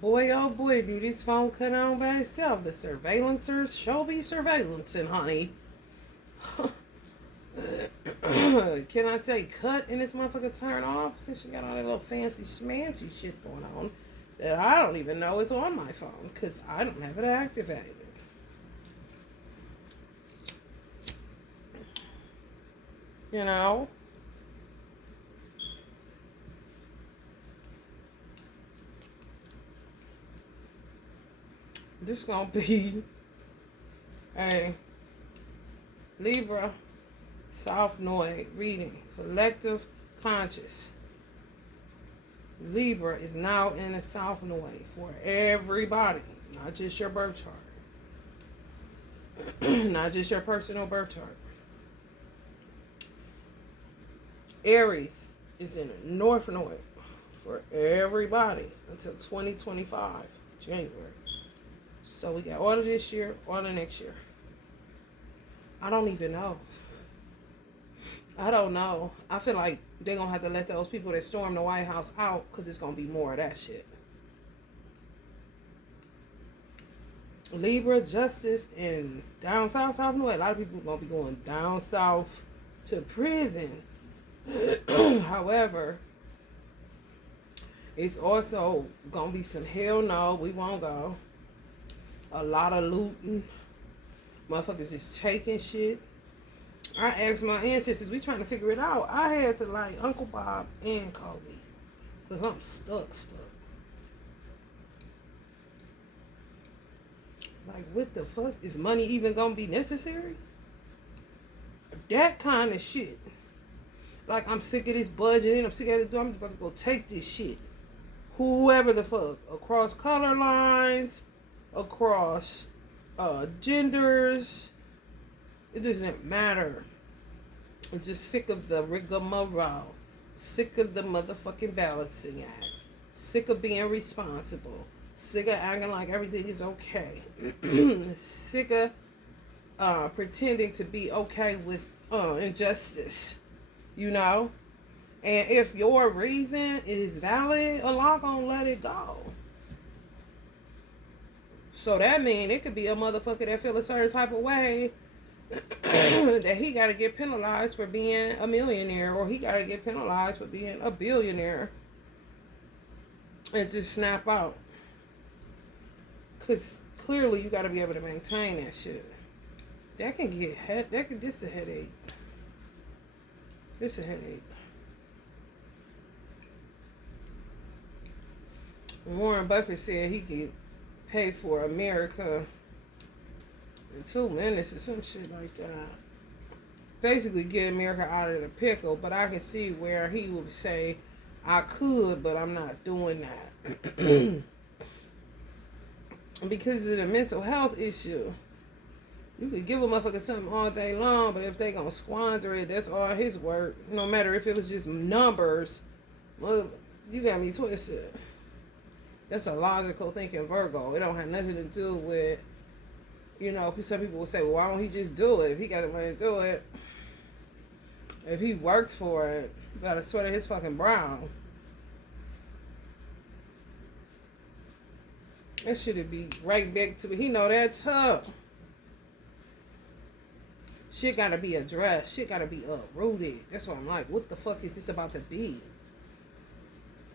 Boy, oh boy, do this phone cut on by itself. The surveillancers shall be surveillancing, honey. Can I say cut and this motherfucker turn off since you got all that little fancy schmancy shit going on that I don't even know is on my phone because I don't have it activated. You know? This gonna be a Libra South Node reading. Collective conscious. Libra is now in a South Node for everybody, not just your birth chart. Not just your personal birth chart. Aries is in a North Node for everybody until 2025, January. So we got all of this year, all of next year. I don't even know. I don't know. I feel like they're going to have to let those people that storm the White House out because it's going to be more of that shit. Libra, justice, and down south, South North. A lot of people are going to be going down south to prison. However, it's also going to be some hell no, we won't go. A lot of looting. Motherfuckers is taking shit. I asked my ancestors, we trying to figure it out. I had to like Uncle Bob and Kobe. Because I'm stuck. Like, what the fuck? Is money even going to be necessary? That kind of shit. Like, I'm sick of this budget. I'm sick of it. I'm about to go take this shit. Whoever the fuck. Across color lines. Across genders. It doesn't matter. I'm just sick of the rigmarole. Sick of the motherfucking balancing act. Sick of being responsible. Sick of acting like everything is okay. Sick of pretending to be okay with injustice. You know? And if your reason is valid, Allah gonna let it go. So that means it could be a motherfucker that feel a certain type of way that he got to get penalized for being a millionaire, or he got to get penalized for being a billionaire, and just snap out. Because clearly you got to be able to maintain that shit. That can get this a headache. This a headache. Warren Buffett said he could pay for America in 2 minutes or some shit like that. Basically get America out of the pickle, but I can see where he would say, I could, but I'm not doing that. Because of the mental health issue. You could give a motherfucker something all day long, but if they gonna squander it, that's all his work. No matter if it was just numbers, well, you got me twisted. That's a logical thinking Virgo. It don't have nothing to do with, you know, some people will say, well, why don't he just do it? If he got to learn to do it, if he worked for it, got to sweat at his fucking brow. That should be right back to, he know that's tough. Shit got to be addressed. Shit got to be uprooted. That's what I'm like, what the fuck is this about to be?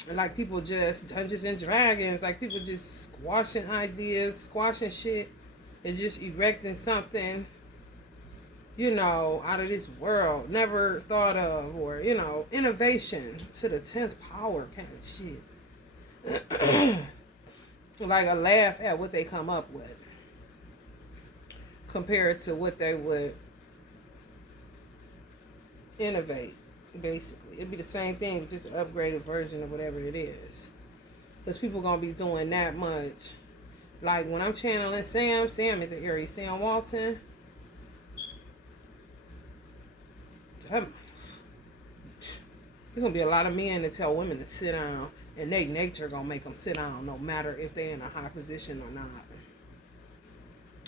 And like people just Dungeons and Dragons, like people just squashing ideas, squashing shit, and just erecting something, you know, out of this world, never thought of, or, you know, innovation to the 10th power kind of shit. Like a laugh at what they come up with compared to what they would innovate. Basically, it'd be the same thing, just an upgraded version of whatever it is. Because people gonna be doing that much. Like when I'm channeling Sam is an Aries, Sam Walton. There's gonna be a lot of men that tell women to sit down, and their nature gonna make them sit down, no matter if they're in a high position or not.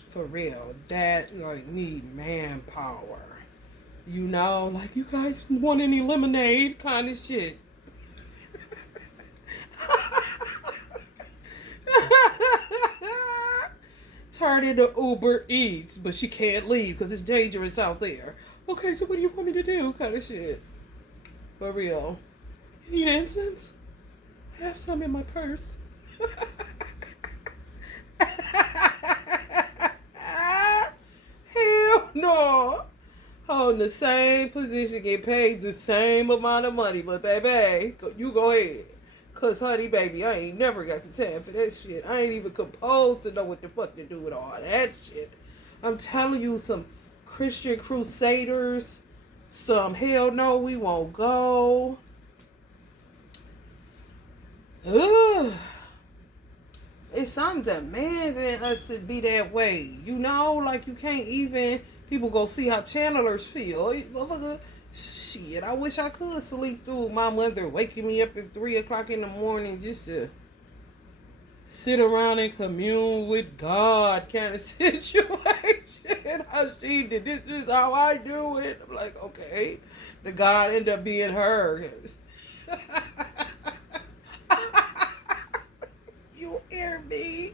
For real, that like need manpower. You know, like, you guys want any lemonade kind of shit. started to Uber Eats, but she can't leave because it's dangerous out there. Okay, so what do you want me to do? Kind of shit. For real. You need incense? I have some in my purse. Hell no. Holding the same position, get paid the same amount of money, but baby, you go ahead. Cause honey, baby, I ain't never got the time for that shit. I ain't even composed to know what the fuck to do with all that shit. I'm telling you, some Christian crusaders, some hell no, we won't go. Ugh. It's something demanding us to be that way. You know, like you can't even, people go see how channelers feel. Shit, I wish I could sleep through my mother waking me up at 3 o'clock in the morning just to sit around and commune with God kind of situation. I see that this is how I do it. I'm like, okay. The God ended up being her. You hear me?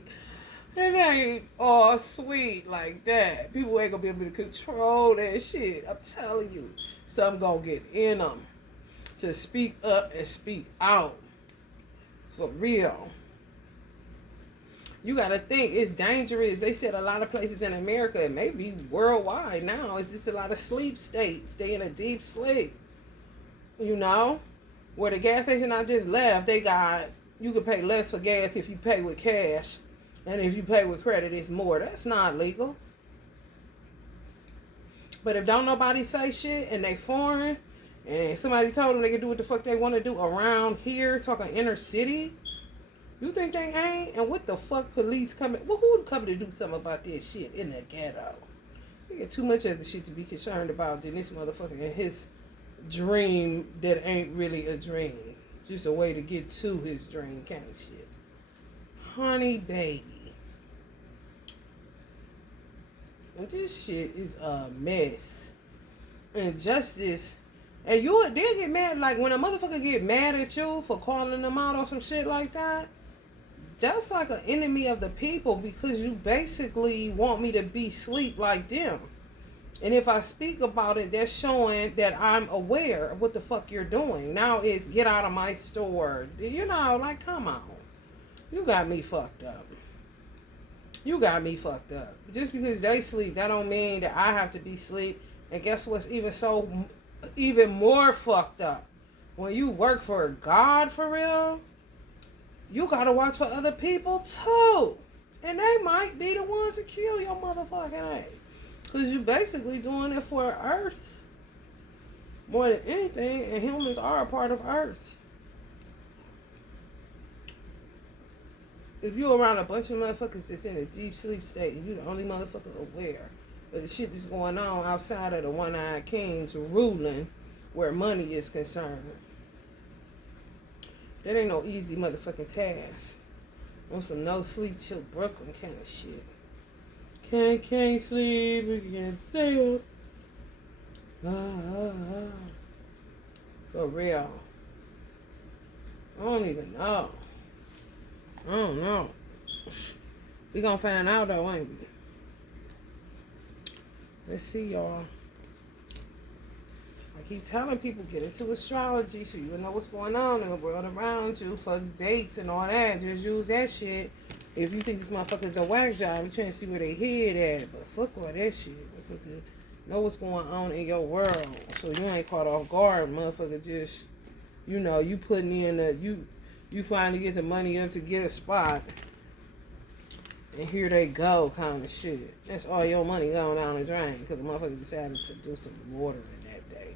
It ain't all sweet like that. People ain't gonna be able to control that shit. I'm telling you. So I'm gonna get in them to speak up and speak out. For real. You gotta think it's dangerous. They said a lot of places in America, and maybe worldwide now, it's just a lot of sleep states. They in a deep sleep. You know? Where the gas station I just left, they got, you can pay less for gas if you pay with cash. And if you pay with credit, it's more. That's not legal. But if don't nobody say shit and they foreign, and somebody told them they can do what the fuck they want to do around here, talking inner city, you think they ain't? And what the fuck police coming? Well, who coming to do something about this shit in the ghetto? You get too much other shit to be concerned about than this motherfucker and his dream that ain't really a dream. Just a way to get to his dream kind of shit. Honey baby. And this shit is a mess. Injustice. And they'll get mad, like when a motherfucker get mad at you for calling them out or some shit like that, that's like an enemy of the people because you basically want me to be sleep like them. And if I speak about it, that's showing that I'm aware of what the fuck you're doing. Now it's get out of my store. You know, like, come on. You got me fucked up. You got me fucked up. Just because they sleep, that don't mean that I have to be sleep. And guess what's even more fucked up? When you work for God for real, you gotta watch for other people too. And they might be the ones that kill your motherfucking ass. Because you basically doing it for Earth. More than anything, and humans are a part of Earth. If you're around a bunch of motherfuckers that's in a deep sleep state and you're the only motherfucker aware of the shit that's going on outside of the one-eyed kings ruling where money is concerned, that ain't no easy motherfucking task. On some no sleep till Brooklyn kind of shit. Can't sleep, can't stay up. For real. I don't even know. I don't know. We gonna find out though, ain't we? Let's see, y'all. I keep telling people, get into astrology so you know what's going on in the world around you. Fuck dates and all that. Just use that shit. If you think this motherfucker's a whack job, you're trying to see where they head at. But fuck all that shit. Motherfucker, know what's going on in your world. So you ain't caught off guard, motherfucker. Just, you know, you putting in you finally get the money up to get a spot. And here they go kind of shit. That's all your money going down the drain. Because the motherfucker decided to do some watering that day.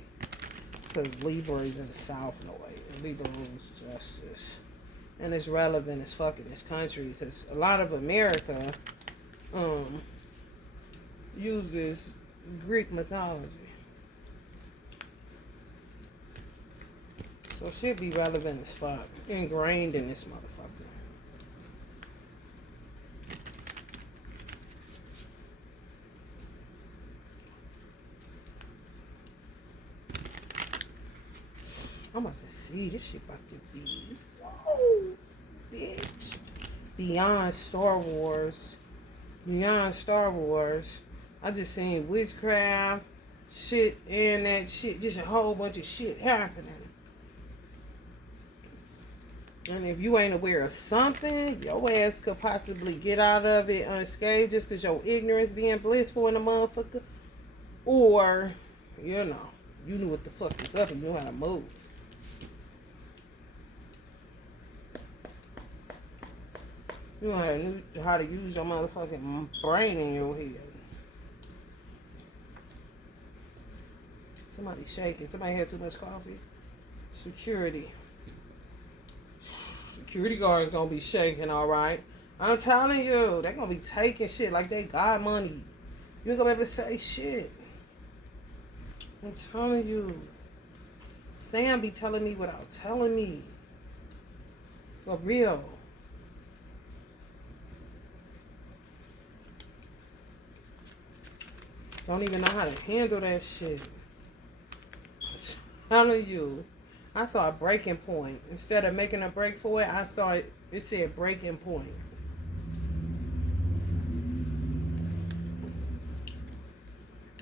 Because Libra is in the South in a way. And Libra rules justice. And it's relevant as fuck in this country. Because a lot of America uses Greek mythology. So shit be relevant as fuck. Ingrained in this motherfucker. I'm about to see this shit about to be, whoa, bitch. Beyond Star Wars, beyond Star Wars. I just seen witchcraft, shit, and that shit. Just a whole bunch of shit happening. And if you ain't aware of something, your ass could possibly get out of it unscathed just because your ignorance being blissful in a motherfucker. Or, you knew what the fuck was up and you knew how to move. You know how to use your motherfucking brain in your head. Somebody shaking. Somebody had too much coffee. Security. Security guards gonna be shaking, alright? I'm telling you, they gonna be taking shit like they got money. You ain't gonna be able to say shit. I'm telling you. Sam be telling me without telling me. For real. Don't even know how to handle that shit. I'm telling you. I saw a breaking point. Instead of making a break for it, I saw it said breaking point.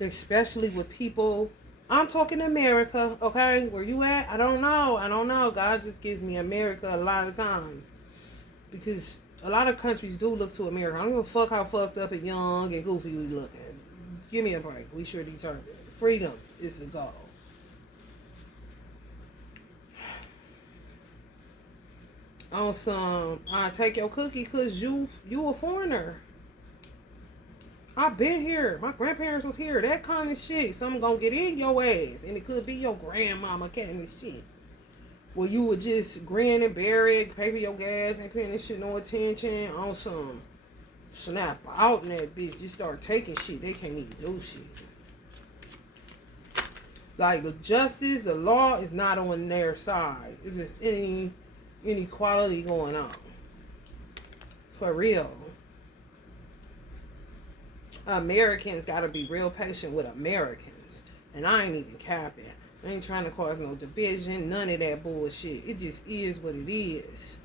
Especially with people, I'm talking America, okay? Where you at? I don't know. God just gives me America a lot of times. Because a lot of countries do look to America. I don't give a fuck how fucked up and young and goofy we looking. Give me a break. We sure deserve it. Freedom is the goal. On some, take your cookie because you a foreigner. I've been here. My grandparents was here. That kind of shit. Something gonna get in your ass. And it could be your grandmama kind of shit. Well, you would just grin and bear it, pay for your gas, ain't paying this shit no attention. On some snap out in that bitch. Just start taking shit. They can't even do shit. Like the justice, the law is not on their side. It's just any inequality going on. For real. Americans gotta be real patient with Americans. And I ain't even capping. I ain't trying to cause no division, none of that bullshit. It just is what it is.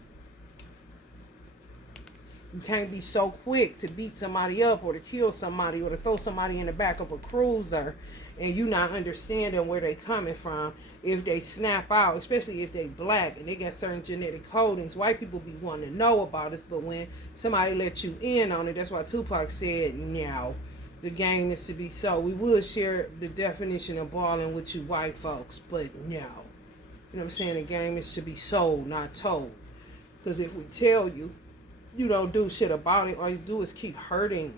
You can't be so quick to beat somebody up or to kill somebody or to throw somebody in the back of a cruiser and you not understanding where they coming from. If they snap out, especially if they black and they got certain genetic codings, white people be wanting to know about us, but when somebody let you in on it, that's why Tupac said, no, the game is to be sold. We would share the definition of balling with you white folks, but no. You know what I'm saying? The game is to be sold, not told. Because if we tell you, you don't do shit about it, all you do is keep hurting.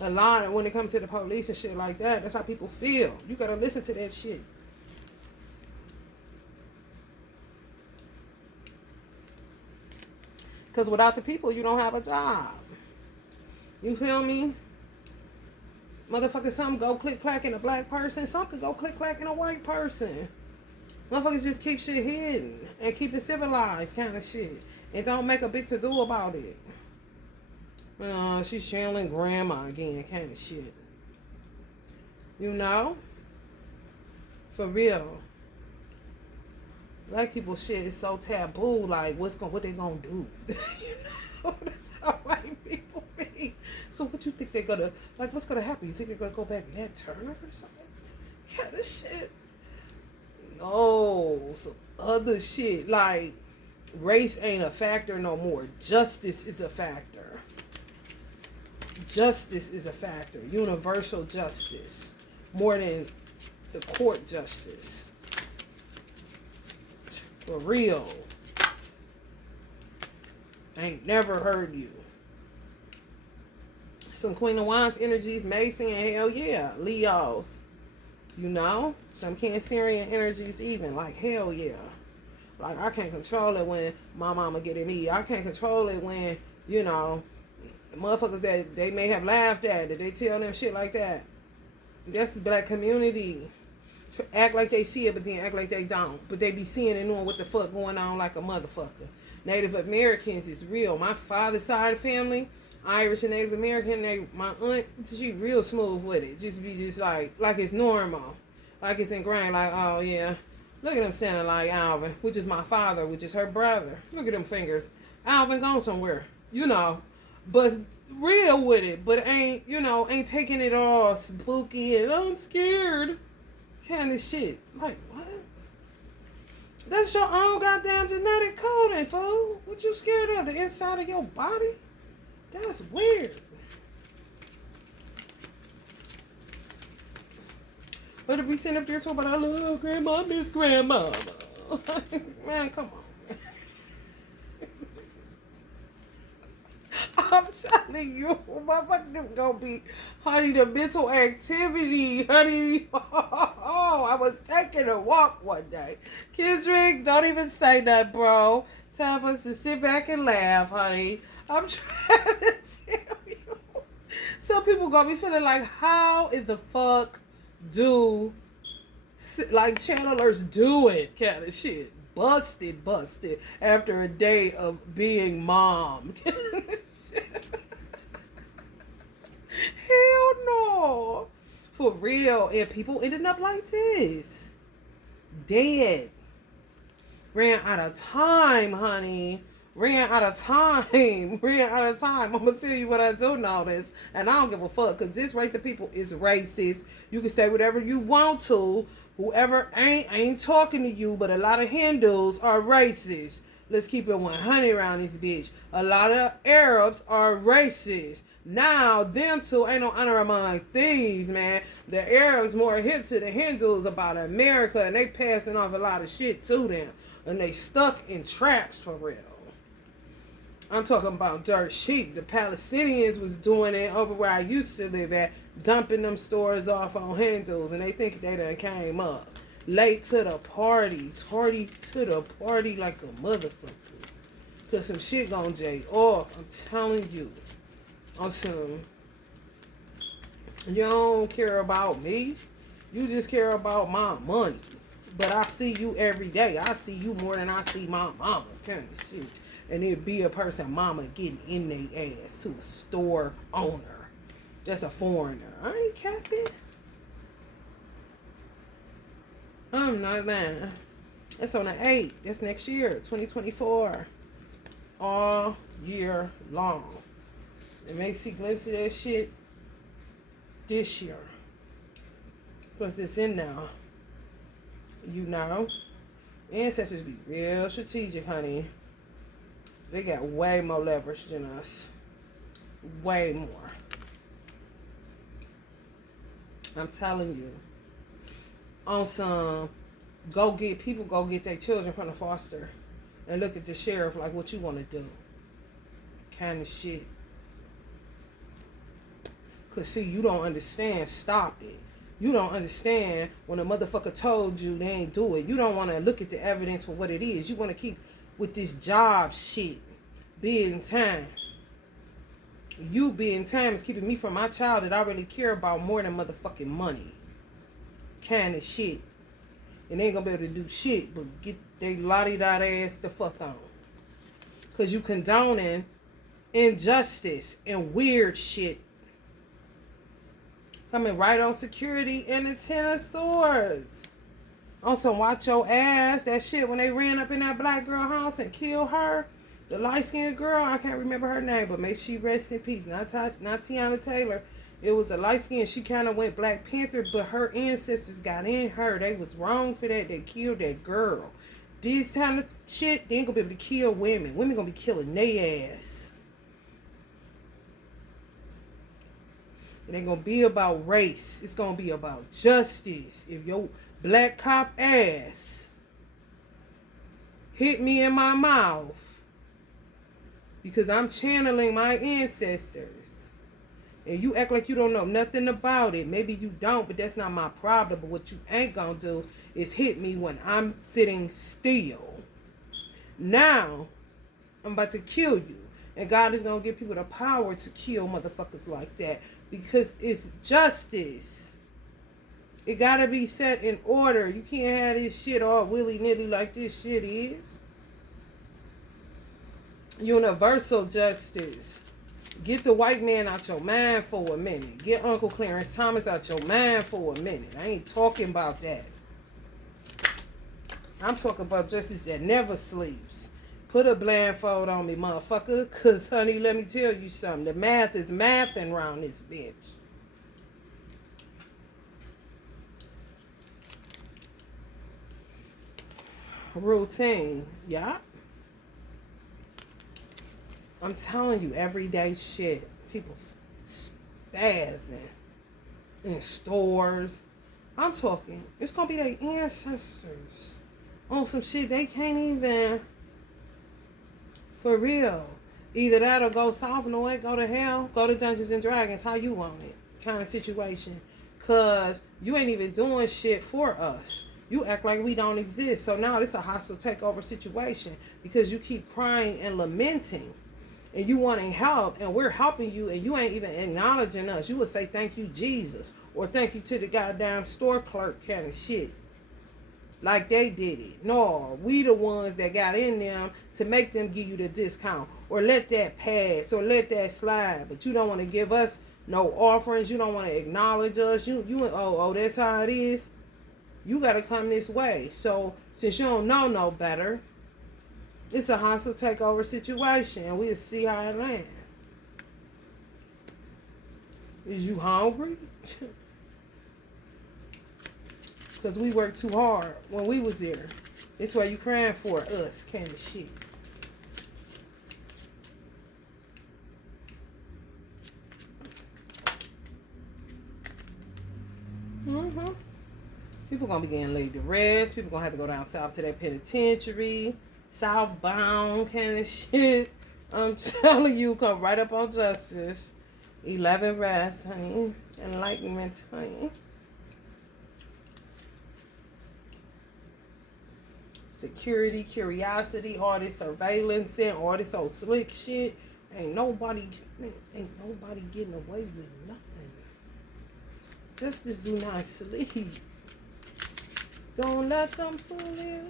A lot, when it comes to the police and shit like that, that's how people feel. You gotta listen to that shit. Because without the people, you don't have a job. You feel me? Motherfucker, something go click-clack in a black person, some could go click-clack in a white person. Motherfuckers just keep shit hidden and keep it civilized kind of shit. And don't make a big to-do about it. She's channeling grandma again kind of shit. You know? For real. Black people shit is so taboo. Like, what they gonna do? You know? That's how white people be. So what you think they're gonna, like, what's gonna happen? You think they're gonna go back Nat Turner or something? Kind of shit. No, some other shit. Like, race ain't a factor no more. Justice is a factor. Justice is a factor. Universal justice. More than the court justice. For real. I ain't never heard you. Some Queen of Wands energies, Mason, and hell yeah, Leos. You know? Some Cancerian energies even, like hell yeah. Like I can't control it when my mama get an E. I can't control it when, you know, motherfuckers that they may have laughed at, that they tell them shit like that. That's the black community. Act like they see it, but then act like they don't. But they be seeing and knowing what the fuck going on like a motherfucker. Native Americans is real. My father's side of the family, Irish and Native American, my aunt, she real smooth with it. Just be just like it's normal. Like it's ingrained, like, oh yeah. Look at them sounding like Alvin, which is my father, which is her brother. Look at them fingers. Alvin gone somewhere, you know. but real with it. But ain't taking it all spooky and I'm scared kind of shit. Like, what? That's your own goddamn genetic coding, fool. What you scared of? The inside of your body? That's weird. But to be sitting up here talking about I love grandma, miss grandma. Man, come on. I'm telling you, motherfuckers gonna be, honey, the mental activity, honey. Oh, I was taking a walk one day. Kendrick, don't even say that, bro. Time for us to sit back and laugh, honey. I'm trying to tell you. Some people gonna be feeling like, how in the fuck do, like, channelers do it kind of shit. Busted after a day of being mom. Hell no. For real. And people ended up like this. Dead. Ran out of time, honey. Ran out of time. I'm going to tell you what I do notice. And I don't give a fuck. Because this race of people is racist. You can say whatever you want to. Whoever ain't talking to you. But a lot of Hindus are racist. Let's keep it 100 around this bitch. A lot of Arabs are racist. Now, them two ain't no honor among thieves, man. The Arabs more hip to the Hindus about America, and they passing off a lot of shit to them. And they stuck in traps for real. I'm talking about dirt cheap. The Palestinians was doing it over where I used to live at, dumping them stores off on Hindus, and they think they done came up. Late to the party. Tardy to the party like a motherfucker. Cause some shit gonna jay off. I'm telling you. On some, you don't care about me. You just care about my money. But I see you every day. I see you more than I see my mama. Kind of shit. And it'd be a person mama getting in their ass to a store owner. That's a foreigner. I ain't capping. I'm not lying. That's on the 8th. That's next year, 2024. All year long. And may see glimpses of that shit this year. Because it's in now. You know. Ancestors be real strategic, honey. They got way more leverage than us. Way more. I'm telling you. On some, go get their children from the foster. And look at the sheriff like what you want to do. Kind of shit. Cause see, you don't understand. Stop it. You don't understand when a motherfucker told you they ain't do it. You don't want to look at the evidence for what it is. You want to keep with this job shit. Being time. You being time is keeping me from my child that I really care about more than motherfucking money. Kind of shit. And they ain't gonna be able to do shit but get they lottie-dot ass the fuck on. Cause you condoning injustice and weird shit. Coming right on security and the 10 of swords. Also, watch your ass. That shit when they ran up in that black girl house and killed her. The light-skinned girl, I can't remember her name, but may she rest in peace. Not Tiana Taylor. It was a light-skinned. She kind of went Black Panther, but her ancestors got in her. They was wrong for that. They killed that girl. These kind of shit, they ain't gonna be able to kill women. Women gonna be killing their ass. It ain't gonna be about race. It's gonna be about justice. If your black cop ass hit me in my mouth because I'm channeling my ancestors and you act like you don't know nothing about it, maybe you don't, but that's not my problem. But what you ain't gonna do is hit me when I'm sitting still. Now, I'm about to kill you. And God is gonna give people the power to kill motherfuckers like that. Because it's justice. It gotta be set in order. You can't have this shit all willy-nilly like this shit is. Universal justice. Get the white man out your mind for a minute. Get Uncle Clarence Thomas out your mind for a minute. I ain't talking about that. I'm talking about justice that never sleeps. Put a blindfold on me, motherfucker. Cause honey, let me tell you something. The math is mathing around this bitch. Routine. Yeah. I'm telling you, everyday shit. People spazzing in stores. I'm talking, it's gonna be their ancestors on some shit they can't even, for real. Either that or go south, know it, go to hell, go to Dungeons and Dragons, how you want it, kind of situation. Cause you ain't even doing shit for us. You act like we don't exist. So now it's a hostile takeover situation because you keep crying and lamenting. And you wanting help, and we're helping you, and you ain't even acknowledging us. You would say thank you, Jesus, or thank you to the goddamn store clerk kind of shit. Like they did it. No, we the ones that got in them to make them give you the discount, or let that pass, or let that slide. But you don't want to give us no offerings. You don't want to acknowledge us. Oh, that's how it is. You got to come this way. So since you don't know no better, it's a hostile takeover situation, and we'll see how it lands. Is you hungry? Because we worked too hard when we was there. That's why you crying for us, kind of shit. People gonna be getting laid to rest. People gonna have to go down south to that penitentiary. Southbound kind of shit. I'm telling you, come right up on justice. 11 rest, honey. Enlightenment, honey. Security, curiosity, all this surveillance and all this old slick shit. Ain't nobody getting away with nothing. Justice do not sleep. Don't let them fool you.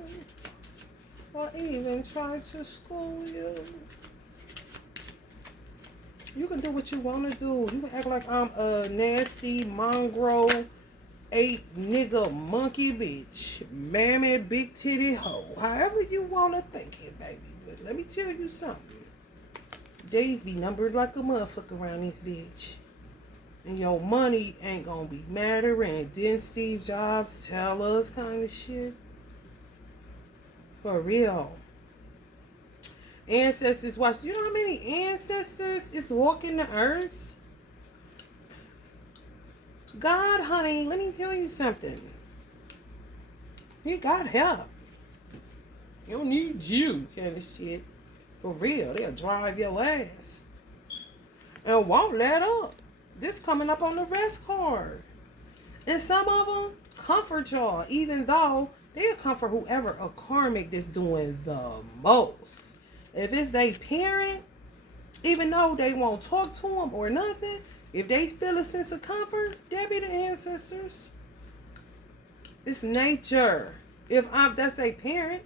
Or even try to school you. You can do what you want to do. You can act like I'm a nasty, mongrel, 8 nigga monkey bitch. Mammy big titty hoe. However you want to think it, baby. But let me tell you something. Days be numbered like a motherfucker around this bitch. And your money ain't gonna be mattering. Didn't Steve Jobs tell us kind of shit? For real. Ancestors watch. You know how many ancestors is walking the earth? God, honey, let me tell you something. He got help. He don't need you kind of shit. For real. They'll drive your ass. And won't let up. This coming up on the rest card. And some of them comfort y'all, even though they'll comfort whoever a karmic that's doing the most. If it's their parent, even though they won't talk to them or nothing, if they feel a sense of comfort, they'll be the ancestors. It's nature. If that's their parent,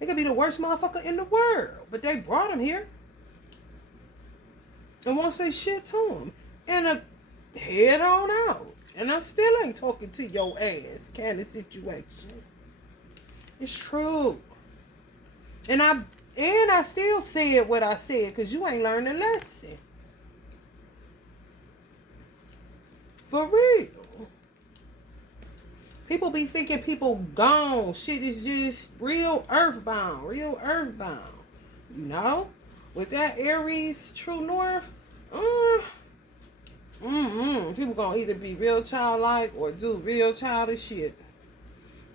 they could be the worst motherfucker in the world, but they brought them here and won't say shit to them. And head on out. And I still ain't talking to your ass kind of situation. It's true. And I still said what I said because you ain't learned a lesson. For real. People be thinking people gone. Shit is just real earthbound. Real earthbound. You know? With that Aries true north, people gonna either be real childlike or do real childish shit.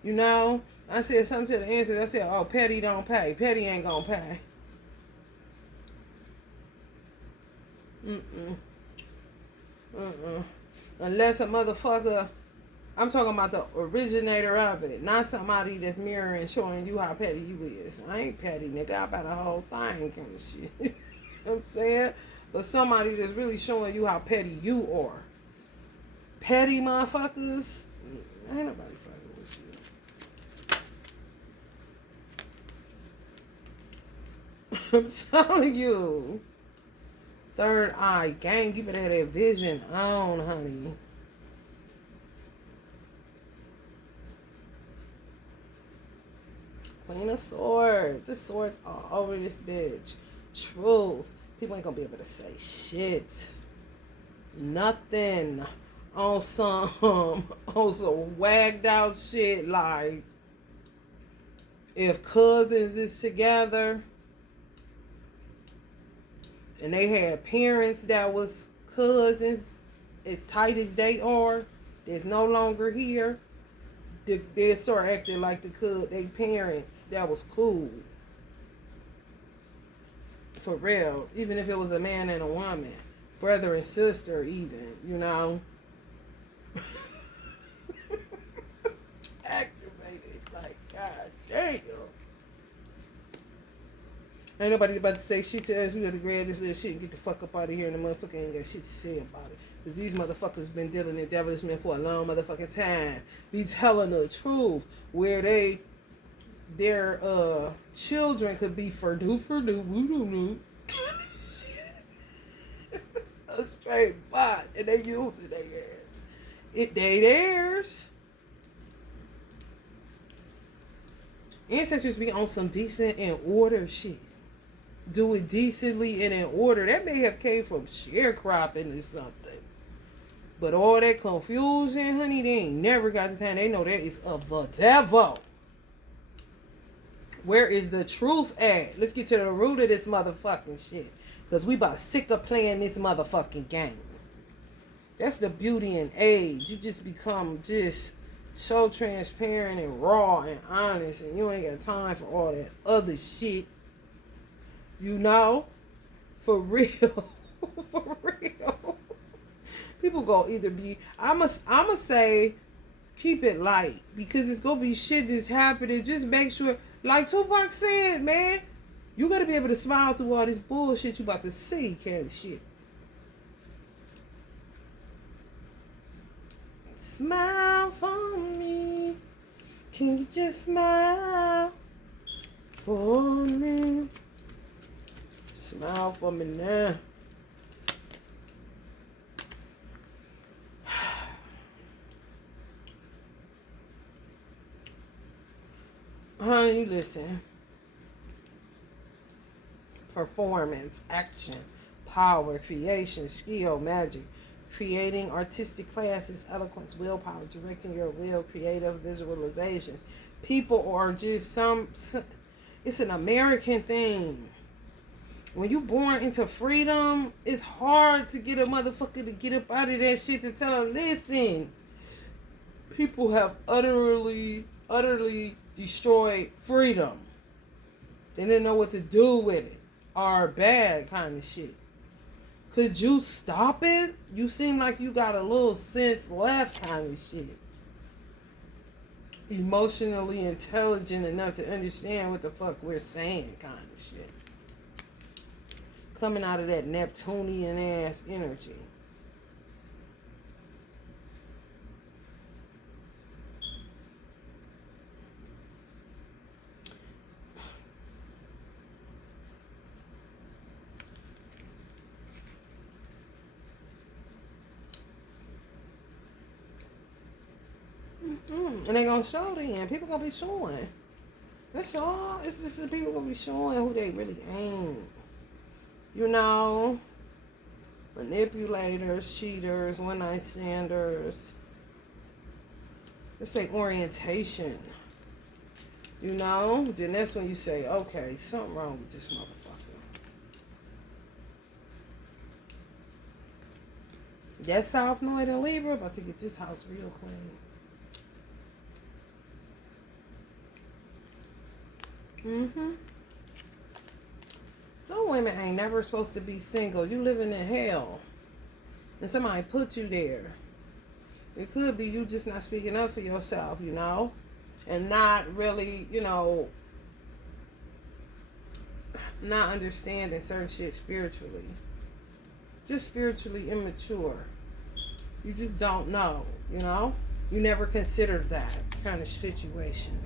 You know, I said something to the answers. I said, "Oh, petty don't pay. Petty ain't gonna pay." Unless a motherfucker, I'm talking about the originator of it, not somebody that's mirroring, showing you how petty you is. I ain't petty, nigga. I about the whole thing kind of shit. You know what I'm saying? But somebody that's really showing you how petty you are. Petty motherfuckers, ain't nobody fucking with you. I'm telling you. Third eye gang, keep it at that vision on, honey. Queen of Swords. The swords all over this bitch. Truth. People ain't gonna be able to say shit. Nothing. On some wagged out shit like if cousins is together and they had parents that was cousins as tight as they are, that's no longer here, they start acting like they parents that was cool. For real. Even if it was a man and a woman. Brother and sister even, you know. Activated. Like, god damn. Ain't nobody about to say shit to us. We got to grab this little shit and get the fuck up out of here, and the motherfucker ain't got shit to say about it. Because these motherfuckers been dealing in establishment for a long motherfucking time. Be telling the truth. Where their children could be for do, woo. A straight bot. And they using their ass. They theirs. Ancestors be on some decent and order shit. Do it decently and in order. That may have came from sharecropping or something. But all that confusion, honey, they ain't never got the time. They know that is of the devil. Where is the truth at? Let's get to the root of this motherfucking shit. Because we about sick of playing this motherfucking game. That's the beauty and age. You just become just so transparent and raw and honest. And you ain't got time for all that other shit. You know? For real. For real. People gonna either be... I'ma say... Keep it light. Because it's gonna be shit that's happening. Just make sure... Like Tupac said, man... You gotta be able to smile through all this bullshit you about to see, kind of shit. Smile for me. Can you just smile for me? Smile for me now. Honey, listen. Performance, action, power, creation, skill, magic, creating artistic classes, eloquence, willpower, directing your will, creative visualizations. People are just it's an American thing. When you born into freedom, it's hard to get a motherfucker to get up out of that shit to tell them, listen, people have utterly destroyed freedom. They didn't know what to do with it. Or bad kind of shit. Could you stop it? You seem like you got a little sense left kind of shit. Emotionally intelligent enough to understand what the fuck we're saying kind of shit. Coming out of that Neptunian ass energy. And they gonna show then. People gonna be showing. That's all. It's just the people gonna be showing who they really ain't. You know, manipulators, cheaters, one-night standers. Let's say orientation. You know, then that's when you say, okay, something wrong with this motherfucker. That South Node and Libra about to get this house real clean. Some women ain't never supposed to be single. You living in hell. And somebody put you there. It could be you just not speaking up for yourself, you know? And not really, you know, not understanding certain shit spiritually. Just spiritually immature. You just don't know, you know? You never considered that kind of situation.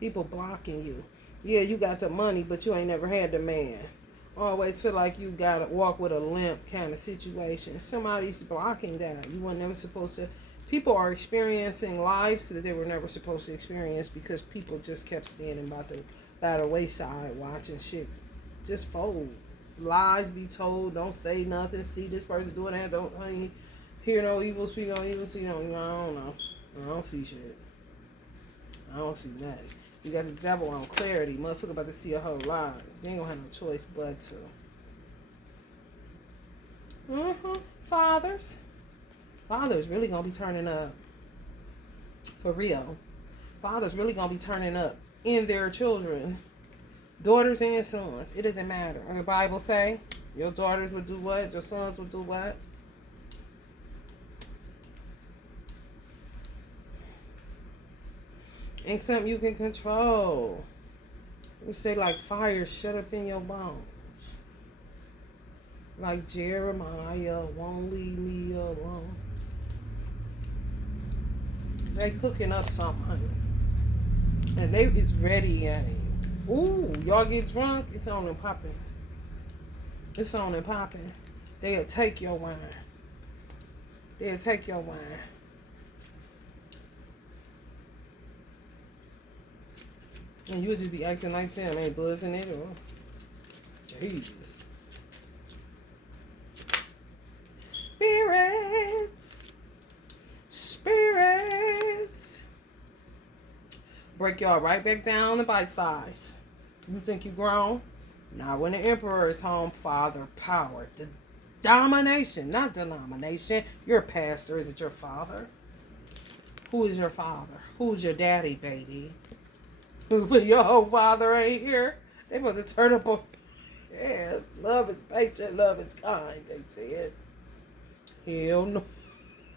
People blocking you. Yeah, you got the money, but you ain't never had the man. Always feel like you gotta walk with a limp kind of situation. Somebody's blocking that. You weren't never supposed to People are experiencing lives that they were never supposed to experience because people just kept standing by the wayside watching shit just fold. Lies be told, don't say nothing, see this person doing that, don't honey, hear no evil, speak no evil, see no evil. I don't know. I don't see shit. I don't see nothing. You got the devil on clarity. Motherfucker about to see a whole lot. They ain't gonna have no choice but to. Fathers. Fathers really gonna be turning up. For real. Fathers really gonna be turning up in their children. Daughters and sons. It doesn't matter. And the Bible say your daughters would do what? Your sons would do what? Ain't something you can control. You say like fire shut up in your bones. Like Jeremiah won't leave me alone. They cooking up something, honey. And they is ready, honey. Ooh, y'all get drunk, it's on and popping. It's on and popping. They'll take your wine. They'll take your wine. And you'll just be acting like them, ain't buzzing it or Jesus. Spirits. Spirits. Break y'all right back down to bite size. You think you grown? Not when the emperor is home. Father, power, domination, not denomination. You're a pastor. Is it your father? Who is your father? Who's your daddy, baby? When your whole father ain't here, they supposed to turn up on. Yes, love is patient, love is kind, they said. Hell no.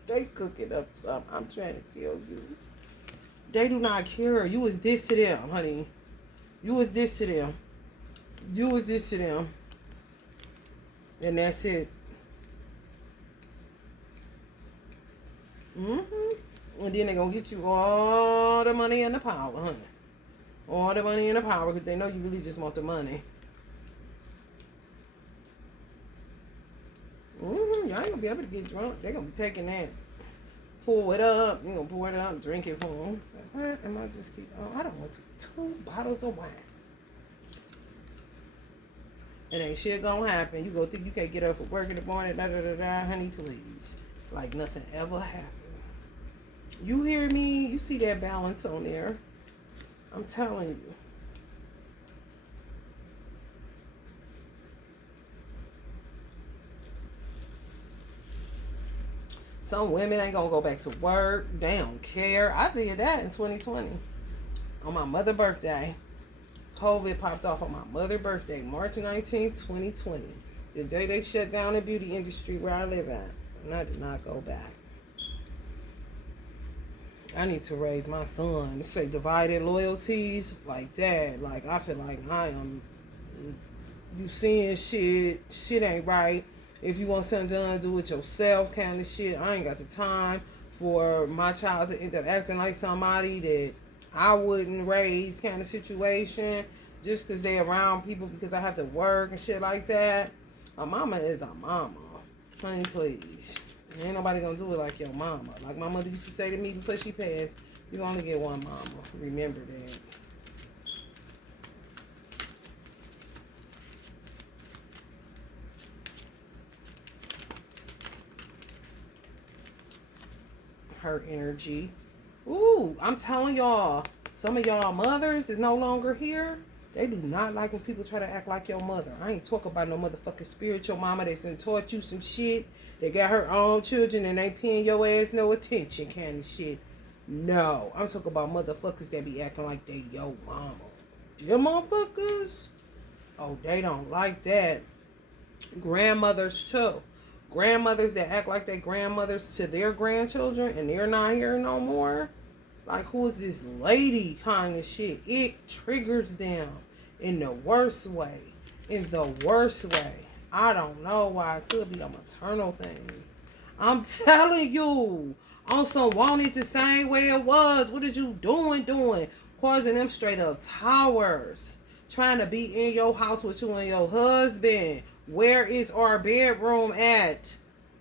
They cooking up something. I'm trying to tell you. They do not care. You was this to them, honey. You was this to them. You was this to them. And that's it. And then they're going to get you all the money and the power, honey. All the money and the power because they know you really just want the money. Y'all ain't going to be able to get drunk. They're going to be taking that. Pour it up. You're going to pour it up, drink it for them. Am I just keep... Oh, I don't want 2 bottles of wine. It ain't shit gonna happen. You go think you can't get up for work in the morning, honey, please. Like nothing ever happened. You hear me? You see that balance on there? I'm telling you. Some women ain't gonna go back to work. They don't care. I did that in 2020. On my mother's birthday. COVID popped off on my mother's birthday, March 19th, 2020. The day they shut down the beauty industry where I live at. And I did not go back. I need to raise my son. They say divided loyalties like that. Like I feel like I am. You seeing shit. Shit ain't right. If you want something done, do it yourself kind of shit. I ain't got the time for my child to end up acting like somebody that I wouldn't raise kind of situation just because they around people because I have to work and shit like that. A mama is a mama. Honey, please. Ain't nobody gonna do it like your mama. Like my mother used to say to me before she passed, you only get one mama. Remember that. Her energy. Ooh, I'm telling y'all, some of y'all mothers is no longer here. They do not like when people try to act like your mother. I ain't talking about no motherfucking spiritual mama that's done taught you some shit. They got her own children and ain't paying your ass no attention kind of shit. No, I'm talking about motherfuckers that be acting like they your mama. Them motherfuckers? Oh, they don't like that. Grandmothers too. Grandmothers that act like they grandmothers to their grandchildren and they're not here no more. Like, who is this lady kind of shit? It triggers them in the worst way. In the worst way. I don't know why. It could be a maternal thing. I'm telling you. On some want it the same way it was. What did you doing? Causing them straight up towers. Trying to be in your house with you and your husband. Where is our bedroom at?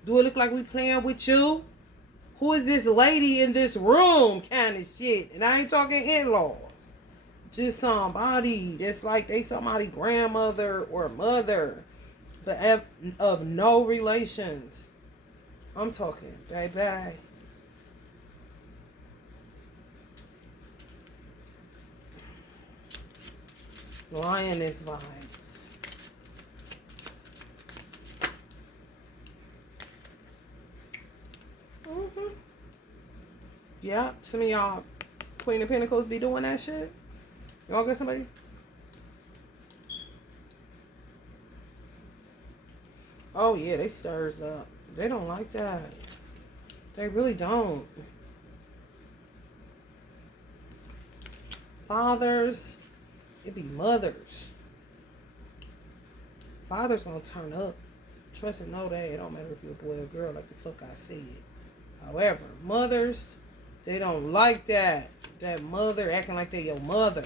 Do it look like we playing with you? Who is this lady in this room kind of shit. And I ain't talking in-laws. Just somebody that's like they somebody grandmother or mother. But of no relations. I'm talking baby. Lioness vibes. Yeah, some of y'all Queen of Pentacles be doing that shit. Y'all got somebody? Oh yeah, they stirs up. They don't like that. They really don't. Fathers, it be mothers. Fathers gonna turn up. Trust and know that. It don't matter if you're a boy or girl, like the fuck I said. However, mothers, they don't like that. That mother acting like they your mother.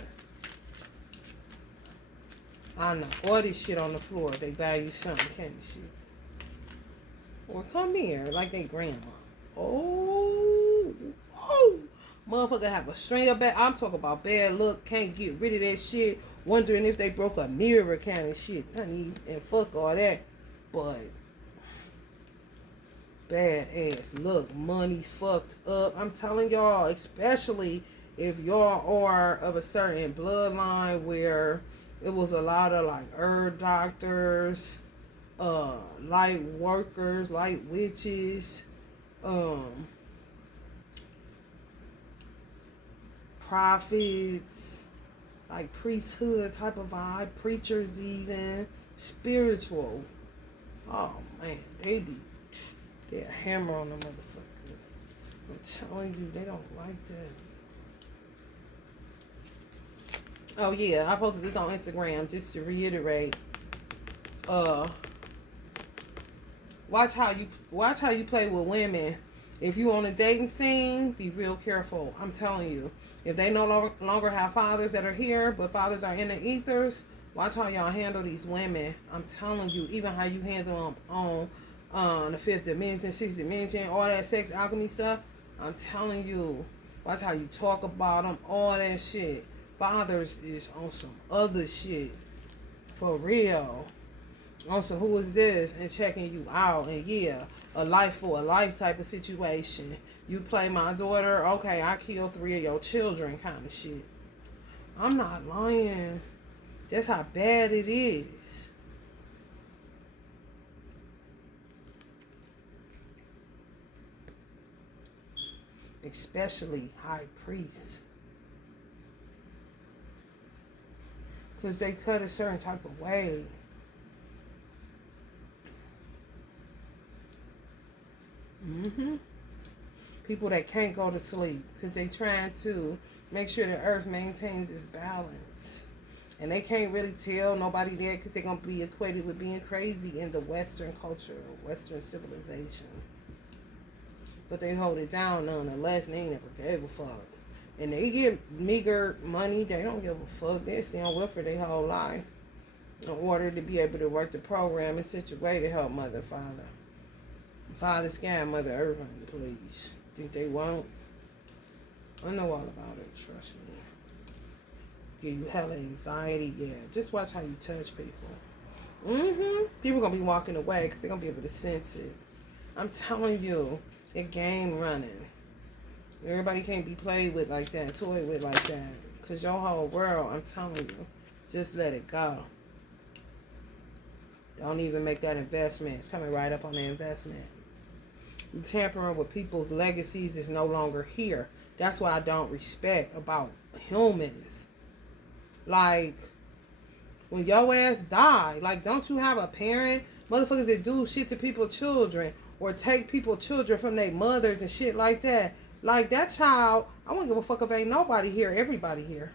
I know. All this shit on the floor. They buy you something, can't shit. Or come here, like they grandma. Oh. Motherfucker have a string of bad. I'm talking about bad luck. Can't get rid of that shit. Wondering if they broke a mirror kind of shit. Honey, and fuck all that. But bad ass luck. Money fucked up. I'm telling y'all, especially if y'all are of a certain bloodline where it was a lot of like herb doctors, light workers, light witches, prophets, like priesthood type of vibe, preachers even, spiritual. Oh man, they're a hammer on the motherfucker. I'm telling you, they don't like that. Oh yeah, I posted this on Instagram just to reiterate. Watch how you play with women. If you on a dating scene, be real careful. I'm telling you. If they no longer have fathers that are here, but fathers are in the ethers, watch how y'all handle these women. I'm telling you, even how you handle them on the fifth dimension, sixth dimension, all that sex alchemy stuff. I'm telling you, watch how you talk about them, all that shit. Fathers is on some other shit. For real. On some who is this and checking you out. And yeah, a life for a life type of situation. You play my daughter, okay, I kill 3 of your children kind of shit. I'm not lying. That's how bad it is. Especially high priests. Because they cut a certain type of way. People that can't go to sleep because they trying to make sure the earth maintains its balance. And they can't really tell nobody there because they're going to be equated with being crazy in the Western culture, Western civilization. But they hold it down nonetheless, and they never gave a fuck. And they get meager money. They don't give a fuck. They stay on welfare their whole life in order to be able to work the program in such a way to help mother, father. Father sky, mother earth, please. Think they won't? I know all about it, trust me. Give you hella anxiety, yeah. Just watch how you touch people. People gonna be walking away because they're gonna be able to sense it. I'm telling you, a game running. Everybody can't be played with like that, toyed with like that. Because your whole world, I'm telling you, just let it go. Don't even make that investment. It's coming right up on the investment. You tampering with people's legacies is no longer here. That's what I don't respect about humans. Like, when your ass die, like, don't you have a parent? Motherfuckers that do shit to people's children or take people's children from their mothers and shit like that. Like, that child, I wouldn't give a fuck if ain't nobody here, everybody here.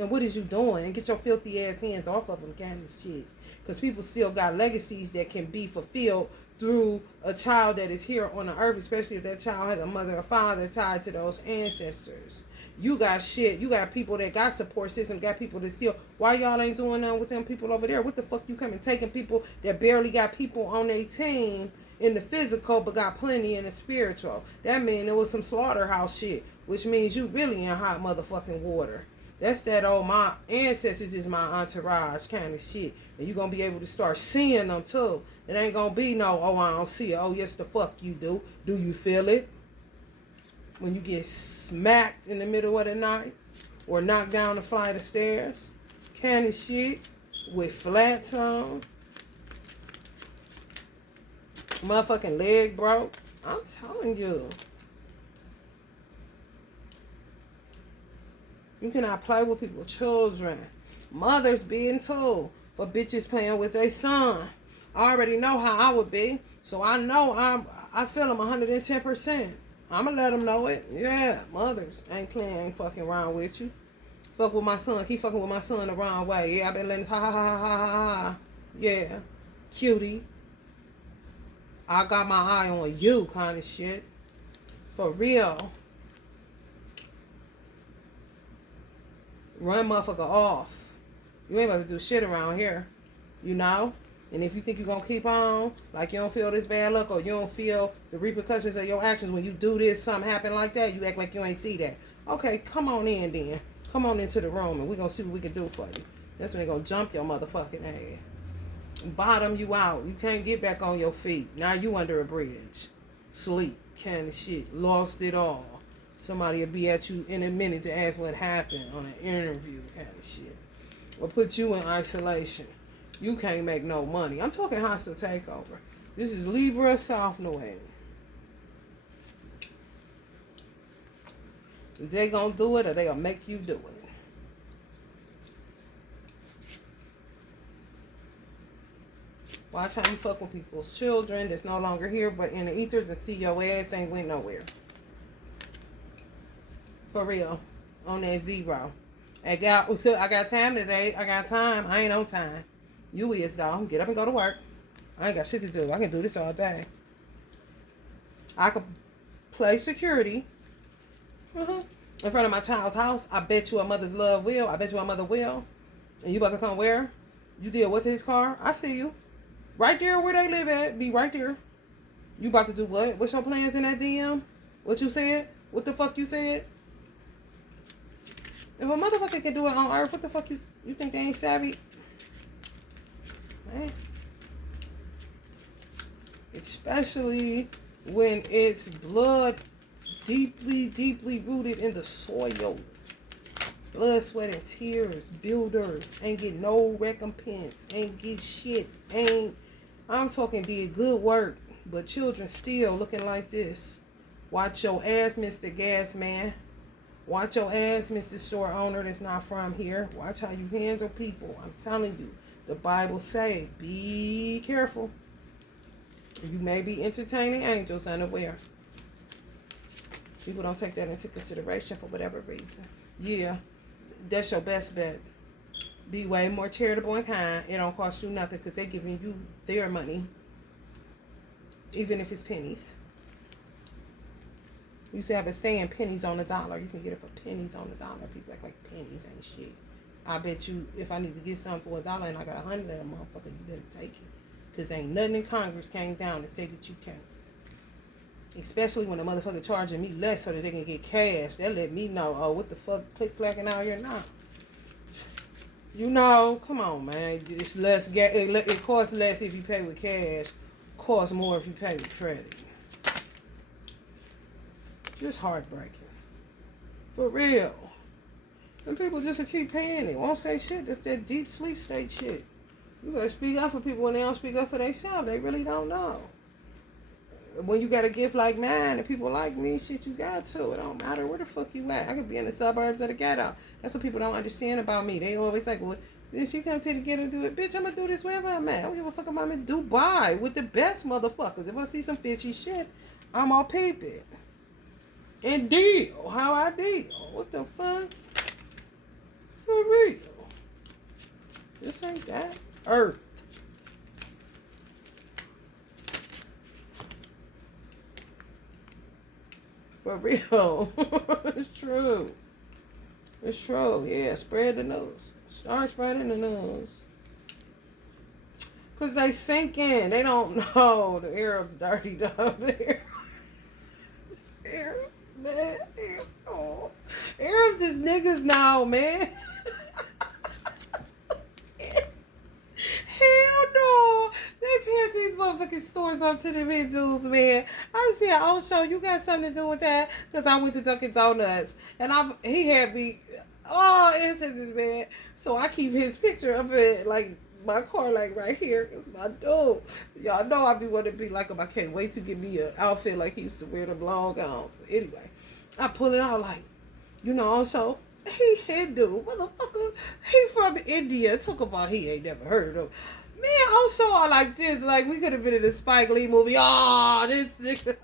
And what is you doing? And get your filthy ass hands off of them kind of shit. Because people still got legacies that can be fulfilled through a child that is here on the earth, especially if that child has a mother or father tied to those ancestors. You got shit. You got people that got support system, got people that still, why y'all ain't doing nothing with them people over there? What the fuck you coming taking people that barely got people on their team in the physical, but got plenty in the spiritual. That means it was some slaughterhouse shit, which means you really in hot motherfucking water. That's that old, my ancestors is my entourage kind of shit. And you're going to be able to start seeing them too. It ain't going to be no, oh, I don't see it. Oh, yes, the fuck you do. Do you feel it? When you get smacked in the middle of the night or knocked down a flight of stairs, kind of shit with flats on. Motherfucking leg broke. I'm telling you. You cannot play with people's children. Mothers being told for bitches playing with their son. I already know how I would be. So I know I feel them 110%. I'm going to let them know it. Yeah, mothers ain't fucking around with you. Fuck with my son. Keep fucking with my son the wrong way. Yeah, I been letting ha ha ha ha ha ha. Yeah, cutie. I got my eye on you kind of shit. For real. Run motherfucker off. You ain't about to do shit around here. You know? And if you think you're going to keep on, like you don't feel this bad luck or you don't feel the repercussions of your actions when you do this, something happen like that, you act like you ain't see that. Okay, come on in then. Come on into the room and we're going to see what we can do for you. That's when they're going to jump your motherfucking ass. Bottom you out. You can't get back on your feet. Now you under a bridge. Sleep kind of shit. Lost it all. Somebody will be at you in a minute to ask what happened on an interview kind of shit. Or put you in isolation. You can't make no money. I'm talking hostile takeover. This is Libra South Node. They gonna do it or they gonna make you do it. Watch how you fuck with people's children that's no longer here but in the ethers and see your ass ain't went nowhere. For real. On that zero. I got time today. I got time. I ain't on time. You is though. Get up and go to work. I ain't got shit to do. I can do this all day. I could play security. In front of my child's house. I bet you a mother's love will. I bet you a mother will. And you about to come where? You did what to his car? I see you. Right there where they live at. Be right there. You about to do what? What's your plans in that DM? What you said? What the fuck you said? If a motherfucker can do it on Earth, what the fuck you think they ain't savvy? Man. Especially when it's blood deeply, deeply rooted in the soil. Blood, sweat, and tears. Builders ain't get no recompense. Ain't get shit. I'm talking did good work, but children still looking like this. Watch your ass, Mr. Gas Man. Watch your ass, Mr. Store Owner that's not from here. Watch how you handle people. I'm telling you. The Bible say, be careful. You may be entertaining angels unaware. People don't take that into consideration for whatever reason. Yeah, that's your best bet. Be way more charitable and kind. It don't cost you nothing because they're giving you their money. Even if it's pennies. We used to have a saying, pennies on the dollar. You can get it for pennies on the dollar. People act like pennies ain't shit. I bet you if I need to get something for $1 and I got 100 of them, motherfucker, you better take it. Because ain't nothing in Congress came down and said that you can't. Especially when a motherfucker charging me less so that they can get cash. That let me know, oh, what the fuck click-clacking out here now? You know, come on, man. It's less. It costs less if you pay with cash. Costs more if you pay with credit. Just heartbreaking. For real. And people just keep paying it. Won't say shit. That's that deep sleep state shit. You gotta speak up for people when they don't speak up for themselves. They really don't know. When you got a gift like mine and people like me, shit, you got to. It don't matter where the fuck you at. I could be in the suburbs of the ghetto. That's what people don't understand about me. They always like, well, then she come to the ghetto and do it. Bitch, I'm gonna do this wherever I'm at. I don't give a fuck about me in Dubai with the best motherfuckers. If I see some fishy shit, I'm gonna peep it. And deal how I deal. What the fuck? For real. This ain't that. Earth. For real. It's true. It's true. Yeah, spread the news. Start spreading the news. Because they sink in. They don't know the Arabs dirty down there. Arabs, man. Oh. Arabs is niggas now, man. Hell no. They pass these motherfucking stores up to the Hindus, man. I said, oh, show you got something to do with that? Because I went to Dunkin' Donuts. And he had me, oh, it's man. So I keep his picture up in, like, my car, like, right here. It's my dude. Y'all know I be wanting to be like him. I can't wait to get me an outfit like he used to wear them long gowns. But anyway, I pull it out like, you know, also, he Hindu, motherfucker. He from India. Talk about he ain't never heard of. Man, also I like this. Like, we could have been in a Spike Lee movie. Oh, this nigga.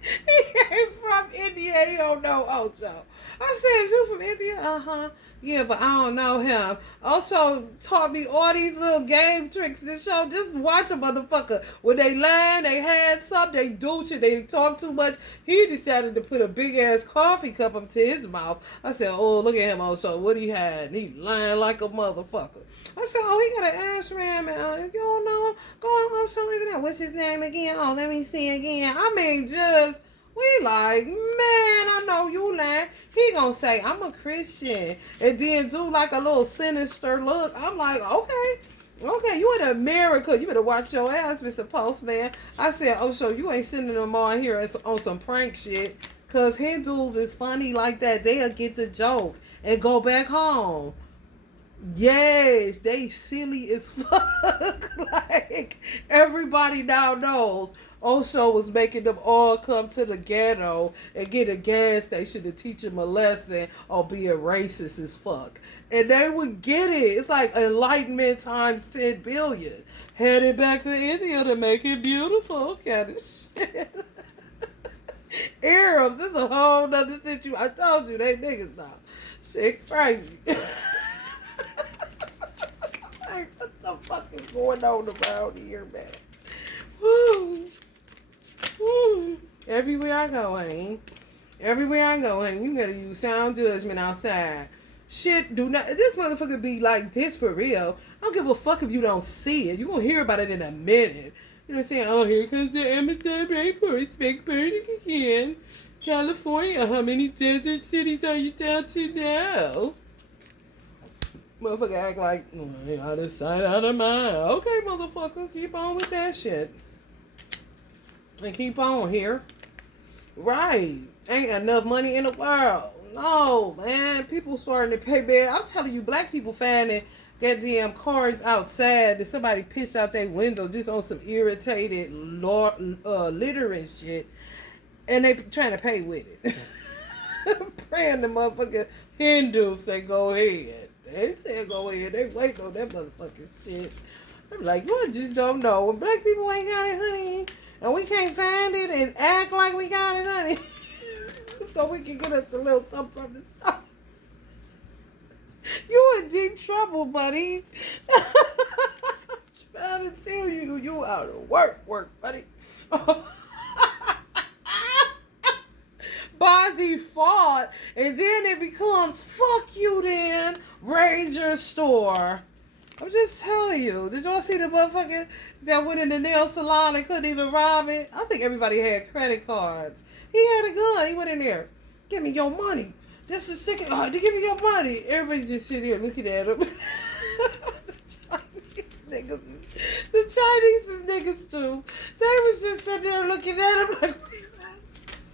He ain't from India. He don't know Ocho. I said, is you from India? Uh-huh. Yeah, but I don't know him. Also taught me all these little game tricks and show. Just watch a motherfucker. When they land, they had something, they do shit, they talk too much. He decided to put a big ass coffee cup up to his mouth. I said, oh, look at him also. What he had? And he lying like a motherfucker. I said, oh, he got an ashram. And you don't know him? Go on, also look at that. What's his name again? Oh, let me see again. I mean, just... We like, man, I know you lying. He gonna say, I'm a Christian. And then do like a little sinister look. I'm like, okay, you in America. You better watch your ass, Mr. Postman. I said, oh, so you ain't sending them on here on some prank shit. Because Hindus is funny like that. They'll get the joke and go back home. Yes, they silly as fuck. Like, everybody now knows. Osho was making them all come to the ghetto and get a gas station to teach them a lesson on being racist as fuck. And they would get it. It's like enlightenment times 10 billion. Headed back to India to make it beautiful kind of shit. Arabs, it's a whole nother situation. I told you, they niggas now. Shit crazy. Like, what the fuck is going on around here, man? Woo. Everywhere I go, honey. Everywhere I go, honey. You gotta use sound judgment outside. Shit, do not. This motherfucker be like this for real. I don't give a fuck if you don't see it. You gonna hear about it in a minute. You know what I'm saying? Oh, here comes the Amazon rainforest back burning again. California, how many desert cities are you down to now? Motherfucker act like, out of sight, out of mind. Okay, motherfucker, keep on with that shit. And keep on here. Right. Ain't enough money in the world. No, man. People starting to pay back. I'm telling you, black people finding goddamn cars outside that somebody pitched out their window just on some irritated littering shit. And they trying to pay with it. Praying the motherfucking Hindus say go ahead. They said go ahead. They waiting on that motherfucking shit. I'm like, you just don't know. When black people ain't got it, honey, and we can't find it and act like we got it, honey, so we can get us a little something from the stuff. You in deep trouble, buddy. I'm trying to tell you, you out of work, buddy. By default, and then it becomes fuck you then, Ranger store. I'm just telling you. Did y'all see the motherfucker that went in the nail salon and couldn't even rob it? I think everybody had credit cards. He had a gun. He went in there. Give me your money. This is sick. Give me your money. Everybody just sitting here looking at him. The Chinese is niggas too. They was just sitting there looking at him like,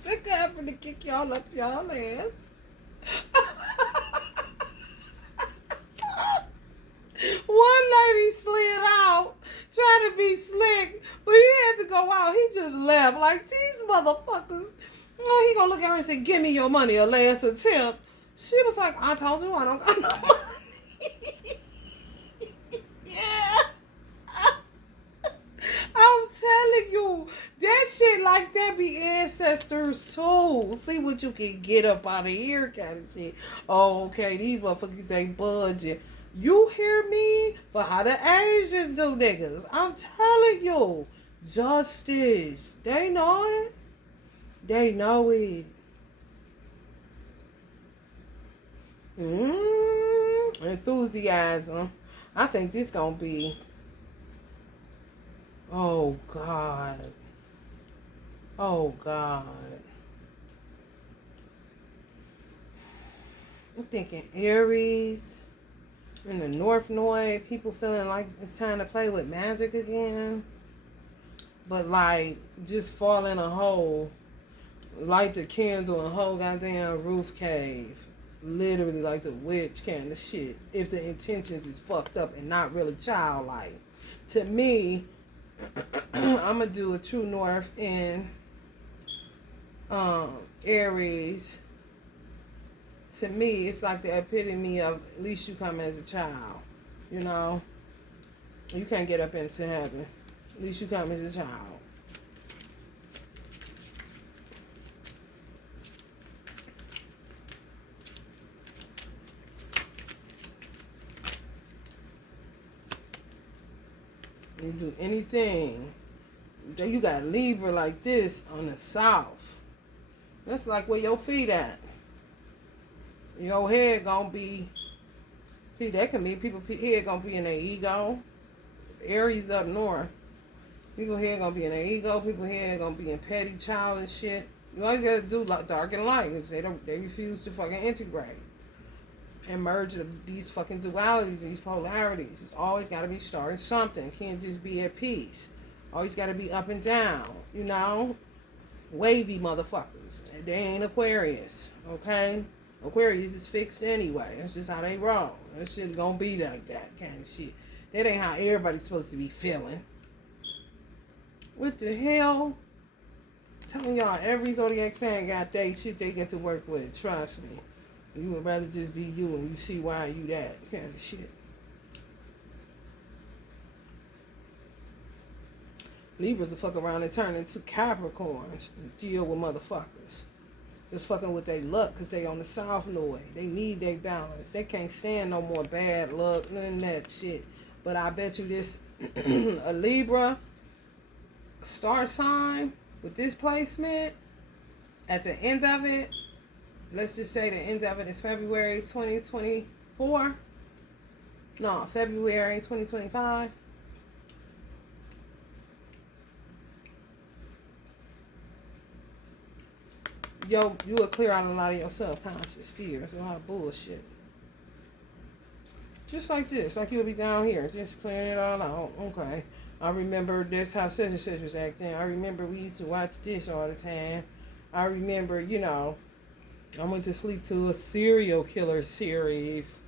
sick of having to kick y'all up y'all ass. One lady slid out, trying to be slick, but he had to go out. He just left. Like, these motherfuckers. He gonna look at her and say, give me your money, a last attempt. She was like, I told you I don't got no money. Yeah. I'm telling you, that shit like that be ancestors too. See what you can get up out of here kind of shit. Oh, okay, these motherfuckers ain't budging. You hear me? For how the Asians do niggas. I'm telling you. Justice. They know it. They know it. Enthusiasm. I think this gonna be Oh, God. Oh, God. I'm thinking Aries in the North Node. People feeling like it's time to play with magic again. But, like, just fall in a hole. Light the candle and whole goddamn roof cave. Literally like the witch kind of shit. If the intentions is fucked up and not really childlike. To me, I'm gonna do a true north in Aries. To me, it's like the epitome of at least you come as a child. You know, you can't get up into heaven. At least you come as a child. You do anything. You got Libra like this on the south. That's like where your feet at. Your head gonna be. See, that can mean people head gonna be in their ego. Aries up north. People head gonna be in their ego. People head gonna be in petty childish shit. You always gotta do dark and light because they refuse to fucking integrate and merge these fucking dualities, these polarities. It's always got to be starting something. Can't just be at peace. Always got to be up and down. You know, wavy motherfuckers. They ain't Aquarius, okay? Aquarius is fixed anyway. That's just how they roll. That shit gonna be like that kind of shit. That ain't how everybody's supposed to be feeling. What the hell? I'm telling y'all, every zodiac sign got they shit they get to work with. Trust me. You would rather just be you and you see why you that kind of shit. Libras will fuck around and turn into Capricorns and deal with motherfuckers. Just fucking with their luck because they on the South Node. They need their balance. They can't stand no more bad luck, none of that shit. But I bet you this, a Libra star sign with this placement, at the end of it, let's just say the end of it is February 2024. No, February 2025. Yo, you will clear out a lot of your subconscious fears, a lot of bullshit. Just like this, like you'll be down here, just clearing it all out. Okay. I remember this how such and such was acting. I remember we used to watch this all the time. I remember, you know, I went to sleep to a serial killer series.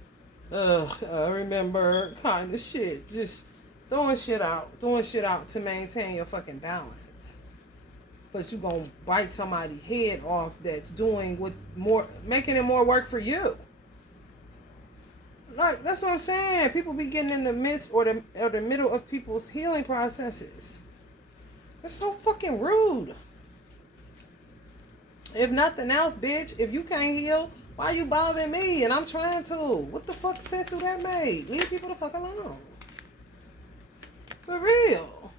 I remember kind of shit. Just throwing shit out to maintain your fucking balance. But you gonna bite somebody's head off that's doing making it more work for you. Like, that's what I'm saying. People be getting in the midst or the middle of people's healing processes. It's so fucking rude. If nothing else, bitch, if you can't heal, why you bothering me? And I'm trying to. What the fuck sense do that make? Leave people the fuck alone. For real.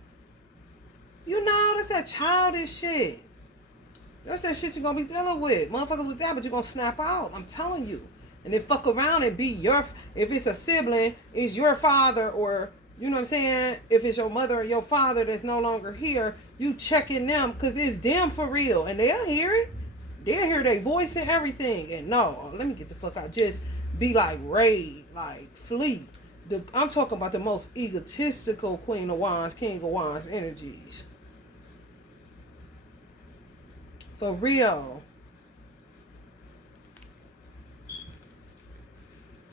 You know, that's that childish shit. That's that shit you're gonna be dealing with. Motherfuckers with that, but you're gonna snap out. I'm telling you. And then fuck around and be if it's a sibling, it's your father, or, you know what I'm saying? If it's your mother or your father that's no longer here, you checking them because it's them for real. And they'll hear it. They'll hear their voice and everything. And no, let me get the fuck out. Just be like raid, like flee. I'm talking about the most egotistical Queen of Wands, King of Wands energies. For real.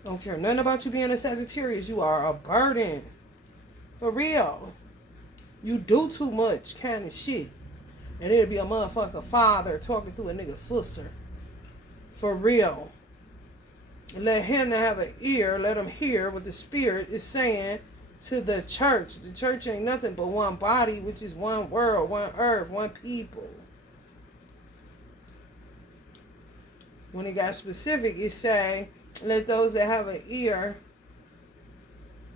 Don't care nothing about you being a Sagittarius. You are a burden. For real. You do too much kind of shit. And it'll be a motherfucker father talking to a nigga sister. For real. Let him have an ear. Let him hear what the spirit is saying to the church. The church ain't nothing but one body, which is one world, one earth, one people. When it got specific, it say, let those that have an ear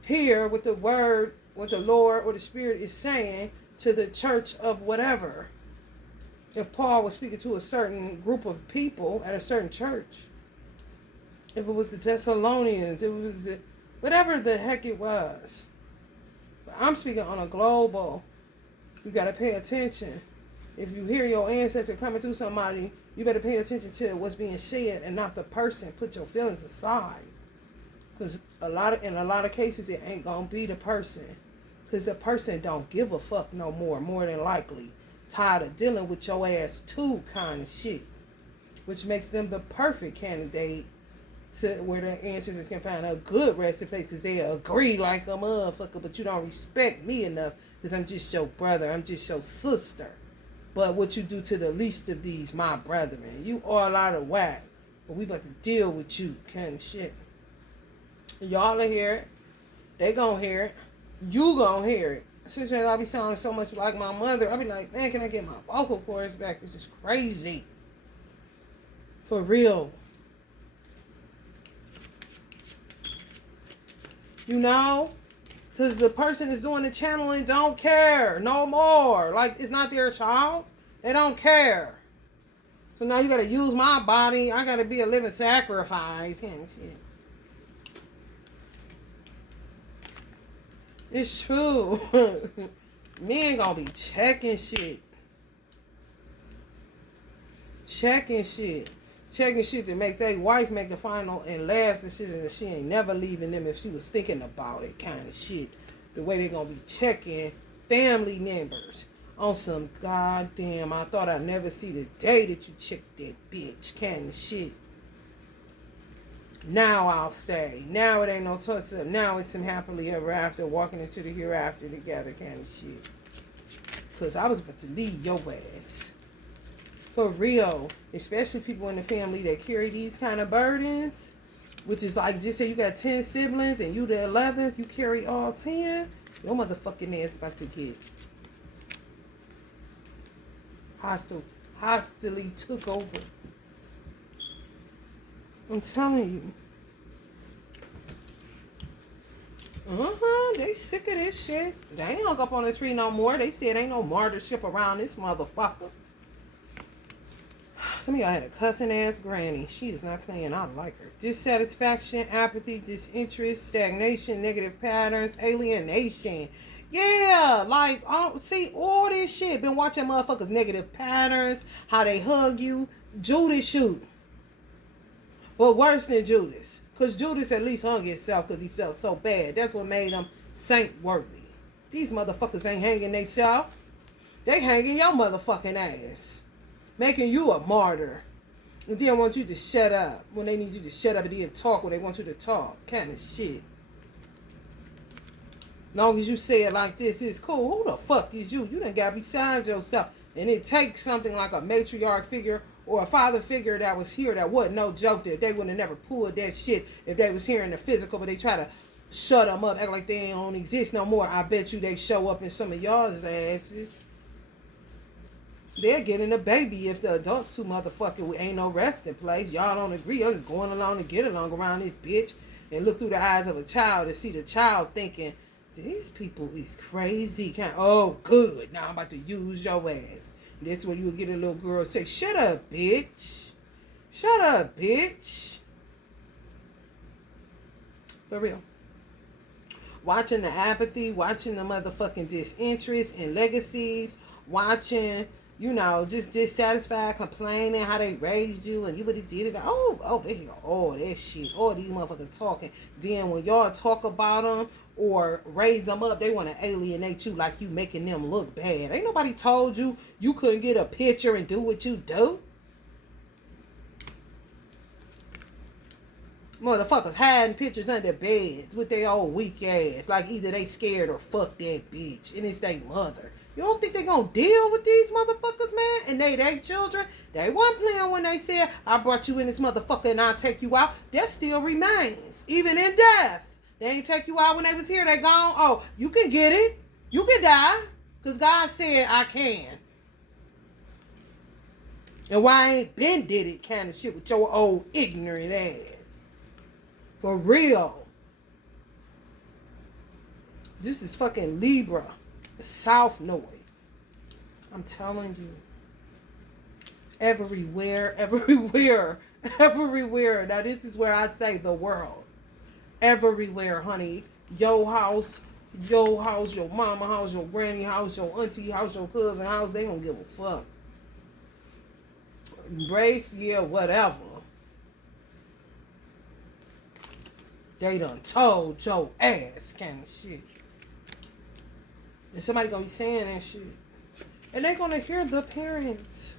hear what the word, what the Lord or the Spirit is saying to the church of whatever. If Paul was speaking to a certain group of people at a certain church, if it was the Thessalonians, if it was whatever the heck it was. But I'm speaking on a global You got to pay attention. If you hear your ancestor coming through somebody, you better pay attention to what's being said and not the person. Put your feelings aside. Because in a lot of cases, it ain't going to be the person. Because the person don't give a fuck no more than likely. Tired of dealing with your ass too kind of shit. Which makes them the perfect candidate to where the ancestors can find a good resting place. Because they agree like a motherfucker, but you don't respect me enough because I'm just your brother. I'm just your sister. But what you do to the least of these, my brethren, you all out of whack. But we about to deal with you kind of shit. Y'all will hear it. They gonna hear it. You gonna hear it. Since I be sounding so much like my mother, I be like, man, can I get my vocal cords back? This is crazy. For real. You know? Because the person that's doing the channeling don't care no more. Like, it's not their child. They don't care. So now you got to use my body. I got to be a living sacrifice. Kind of shit. It's true. Men gonna be checking shit. Checking shit to make their wife make the final and last decision that she ain't never leaving them if she was thinking about it kind of shit. The way they gonna be checking family members on some goddamn, I thought I'd never see the day that you checked that bitch kind of shit. Now I'll say. Now it ain't no toss up. Now it's some happily ever after, walking into the hereafter together kind of shit. Because I was about to leave your ass. For real. Especially people in the family that carry these kind of burdens. Which is like, just say you got 10 siblings and you the 11th. You carry all 10. Your motherfucking ass about to get hostily took over. I'm telling you. They sick of this shit. They ain't hung up on the tree no more. They said ain't no martyrship around this motherfucker. Some of y'all had a cussing ass granny. She is not playing. I like her. Dissatisfaction, apathy, disinterest, stagnation, negative patterns, alienation. Yeah, like, see, all this shit. Been watching motherfuckers' negative patterns, how they hug you. Judas shoot. But worse than Judas. Because Judas at least hung himself because he felt so bad. That's what made him saint worthy. These motherfuckers ain't hanging themselves. They hanging your motherfucking ass. Making you a martyr. And then want you to shut up. When they need you to shut up and then talk when they want you to talk. Kind of shit. Long as you say it like this, it's cool. Who the fuck is you? You done got beside yourself. And it takes something like a matriarch figure or a father figure that was here that wasn't no joke that they would have never pulled that shit if they was here in the physical, but they try to shut them up, act like they don't exist no more. I bet you they show up in some of y'all's asses. They're getting a baby if the adults too motherfucking ain't no resting place. Y'all don't agree. I'm just going along to get along around this bitch and look through the eyes of a child and see the child thinking, these people is crazy. Oh, good. Now I'm about to use your ass. That's where you would get a little girl say, shut up, bitch. Shut up, bitch. For real. Watching the apathy, watching the motherfucking disinterest and legacies, watching, you know, just dissatisfied, complaining how they raised you and you would have did it. Oh, they hear all that shit. All these motherfuckers talking. Then when y'all talk about them or raise them up, they want to alienate you like you making them look bad. Ain't nobody told you you couldn't get a picture and do what you do. Motherfuckers hiding pictures under beds with their old weak ass. Like either they scared or fuck that bitch. And it's their mother. You don't think they gonna deal with these motherfuckers, man? And they children? They weren't playing when they said, I brought you in this motherfucker and I'll take you out. That still remains. Even in death. They ain't take you out when they was here. They gone. Oh, you can get it. You can die. Because God said I can. And why I ain't been did it kind of shit with your old ignorant ass. For real. This is fucking Libra. South Node. I'm telling you. Everywhere. Now this is where I say the world. Everywhere, honey. Your house, Yo, how's your mama? How's your granny? How's your auntie? How's your cousin? How's they don't give a fuck? Embrace, yeah, whatever. They done told your ass kind of shit. And somebody gonna be saying that shit. And they gonna hear the parents.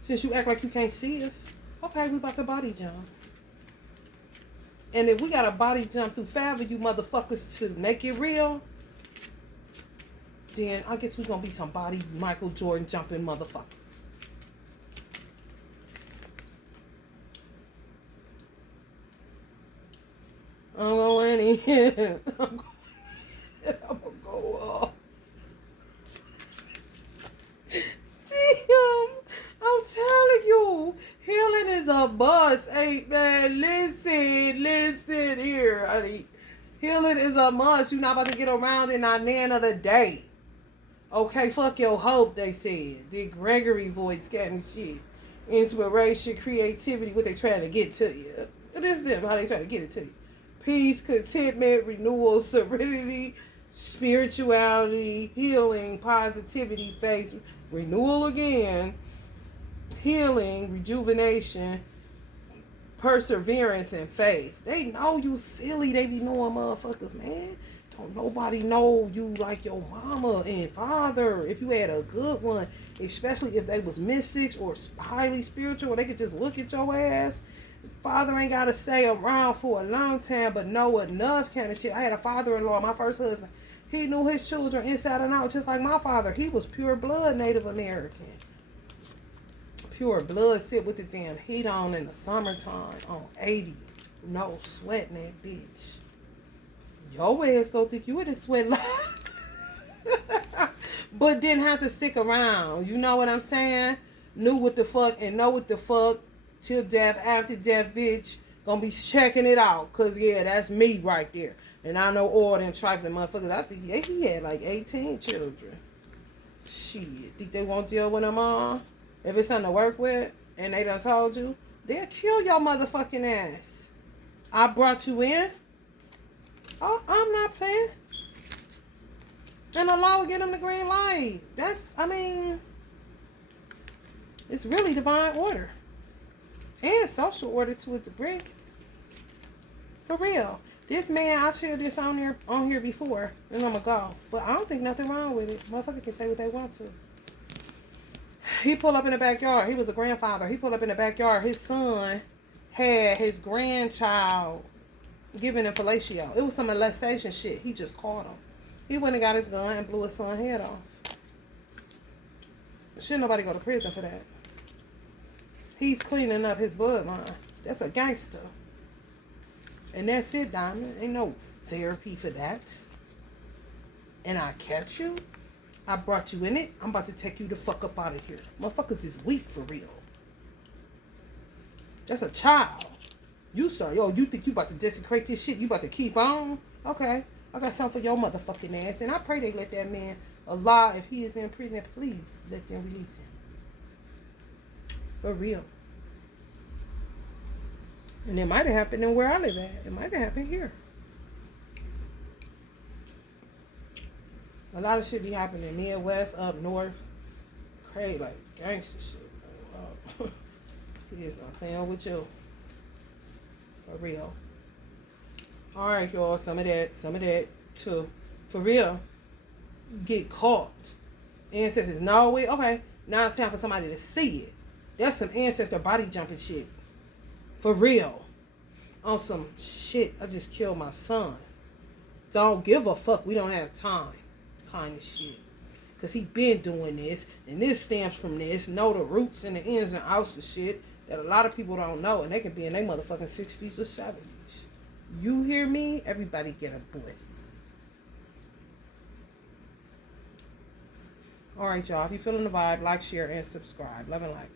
Since you act like you can't see us, okay, we about to body jump. And if we got to body jump through 5 of you motherfuckers to make it real, then I guess we gonna be some body Michael Jordan jumping motherfuckers. I'm going in. I'm gonna go up. Damn, I'm telling you, healing is a must. Hey man, listen here, honey. Healing is a must. You're not about to get around it not the end of the day. Okay, fuck your hope, they said. The Gregory voice kind of shit. Inspiration, creativity, what they trying to get to you. It is them, how they trying to get it to you. Peace, contentment, renewal, serenity, spirituality, healing, positivity, faith, renewal again, healing, rejuvenation, perseverance, and faith. They know you silly. They be knowing motherfuckers, man. Don't nobody know you like your mama and father. If you had a good one, especially if they was mystics or highly spiritual, they could just look at your ass. Father ain't got to stay around for a long time, but know enough kind of shit. I had a father-in-law, my first husband. He knew his children inside and out, just like my father. He was pure blood Native American. Pure blood, sit with the damn heat on in the summertime on 80. No sweating that bitch. Your ass go think you would have sweat last. But didn't have to stick around. You know what I'm saying? Knew what the fuck and know what the fuck. Till death, after death, bitch. Gonna be checking it out. Cause yeah, that's me right there. And I know all them trifling motherfuckers. I think he had like 18 children. Shit. Think they won't deal with them all? If it's something to work with and they done told you, they'll kill your motherfucking ass. I brought you in. Oh, I'm not playing. And the law will get them the green light. It's really divine order. And social order to a degree. For real. This man, I shared this on here before. And I'm going to go. But I don't think nothing wrong with it. Motherfucker can say what they want to. He pulled up in the backyard. He was a grandfather. He pulled up in the backyard. His son had his grandchild giving him fellatio. It was some molestation shit. He just caught him. He went and got his gun and blew his son's head off. Shouldn't nobody go to prison for that. He's cleaning up his bloodline. That's a gangster. And that's it, Diamond. Ain't no therapy for that. And I catch you. I brought you in it. I'm about to take you the fuck up out of here. Motherfuckers is weak for real. That's a child. You think you about to desecrate this shit? You about to keep on? Okay. I got something for your motherfucking ass. And I pray they let that man alive. If he is in prison, please let them release him. For real. And it might have happened in where I live at. It might have happened here. A lot of shit be happening Midwest, up north. Crazy, like gangster shit. Like, wow. He is not playing with you. For real. Alright, y'all. Some of that too. For real. Get caught. Ancestors. No, wait, okay. Now it's time for somebody to see it. That's some ancestor body jumping shit. For real. On some shit. I just killed my son. Don't give a fuck. We don't have time. Kind of shit. Because he been doing this. And this stems from this. Know the roots and the ins and outs of shit that a lot of people don't know. And they can be in their motherfucking 60s or 70s. You hear me? Everybody get a voice. Alright, y'all. If you're feeling the vibe, like, share, and subscribe. Love and light.